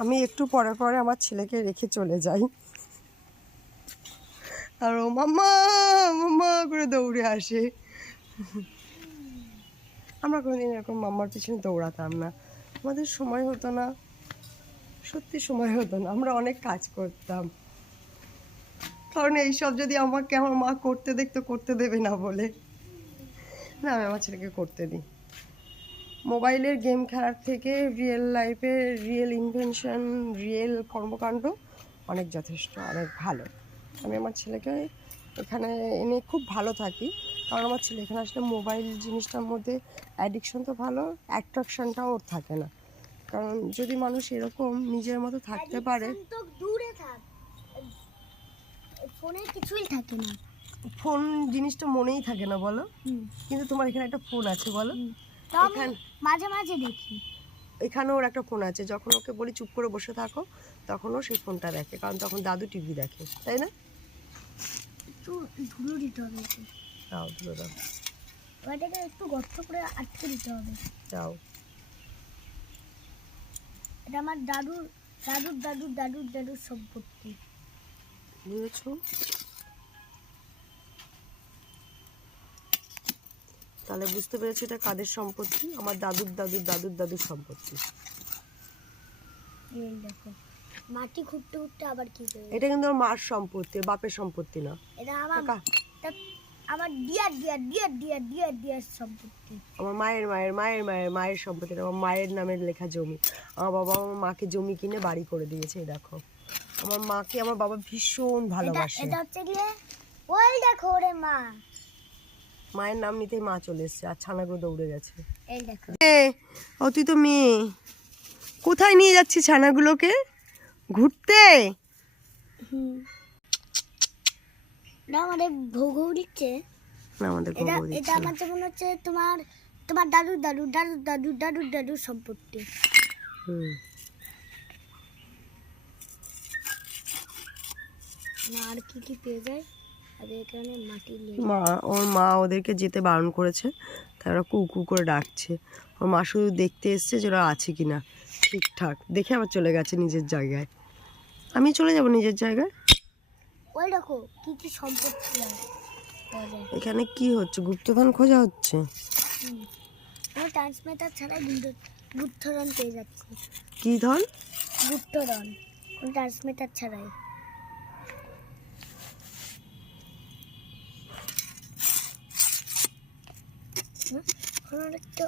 আমি একটু পরে পরে আমার ছেলেকে রেখে চলে যাই, আর ও মাম্মা মাম্মা করে দৌড়ে আসে। আমরা কোনোদিন এরকম মাম্মার পিছনে দৌড়াতাম না, আমাদের সময় হতো না, সত্যি সময় হতো না। আমরা অনেক কাজ করতাম, কারণ এইসব যদি আমাকে আমার মা করতে দেখতো করতে দেবে না বলে, না আমি আমার ছেলেকে করতে দিই। মোবাইলের গেম খেলার থেকে রিয়েল লাইফের রিয়েল ইনভেনশন, রিয়েল কর্মকাণ্ড অনেক যথেষ্ট, অনেক ভালো। আমি আমার ছেলেকে এখানে এনে খুব ভালো থাকি, কারণ আমার ছেলে এখানে আসলে মোবাইল জিনিসটার মধ্যে অ্যাডিকশন তো ভালো, অ্যাট্রাকশনটাও ওর থাকে না। কারণ যদি মানুষ এরকম নিজের মতো থাকতে পারে, তো দূরে থাক, ফোনে কিছুই থাকে না। ফোন জিনিসটা মনেই থাকে না বলো, কিন্তু তোমার এখানে একটা ফোন আছে বলো, মাঝে মাঝে দেখি। এখানে ওর একটা ফোন আছে, যখন ওকে বলি চুপ করে বসে থাকো তখন ও সেই ফোনটা দেখে, কারণ তখন দাদু টিভি দেখে, তাই না? একটু ধুলো দিতে হবে, দাও ধুলো দাও, ওটাকে একটু গর্ত করে আটকে দিতে হবে। দাও। এটা আমার দাদুর দাদুর দাদুর দাদুর দাদুর সম্পত্তি, বুঝেছো? তাহলে বুঝতে পেরেছি এটা কাদের সম্পত্তি? আমার দাদুর দাদুর দাদুর দাদুর সম্পত্তি। এই দেখো মাটি খুঁড়তে খুঁড়তে আবার কি করে, এটা কিন্তু আমার মার সম্পত্তি, বাপের সম্পত্তি না। এটা আমার dear dear dear dear dear dear সম্পত্তি। আমার মায়ের মায়ের মায়ের মায়ের মায়ের সম্পত্তি, আমার মায়ের নামের লেখা জমি। আমার বাবা আমার মাকে জমি কিনে বাড়ি করে দিয়েছে। এই দেখো, আমার মাকে আমার বাবা ভীষণ ভালোবাসে। এটা হচ্ছে গিয়ে ওই দেখো রে মা, মায়ের নাম নিতেই মা চলে এসছে, আর ছানাগুলো দৌড়ে গেছে। এই দেখো। ও তুই তো মেয়ে, কোথায় নিয়ে যাচ্ছি ছানাগুলোকে? ঘুরতে? না আমাদের ভৌগোল দিচ্ছে না, আমাদের ভৌগোল এটা দিচ্ছে না। আমার যেমন হচ্ছে তোমার তোমার দাদুর দাদুর দাদুর দাদুর দাদুর দাদুর সম্পত্তি। না আর কি কি পেয়ে যায়, আর এখানে মাটি মা, ওর মা ওদেরকে যেতে বারণ করেছে, তাই ওরা কু কু করে ডাকছে। ওর মা শুধু দেখতে এসছে যে ওরা আছে কিনা ঠিকঠাক, দেখে আবার চলে গেছে নিজের জায়গায়। আমি চলে যাব নিজের জায়গায়। ওই দেখো কি কি সম্পত্তি আছে। এখানে কি হচ্ছে? গুপ্তধন খোঁজা হচ্ছে। আমি ট্রান্সমিটার ছাড়াই গুপ্তধন পেয়ে যাচ্ছি। কি ধন? গুপ্তধন ট্রান্সমিটার ছাড়াই। একটা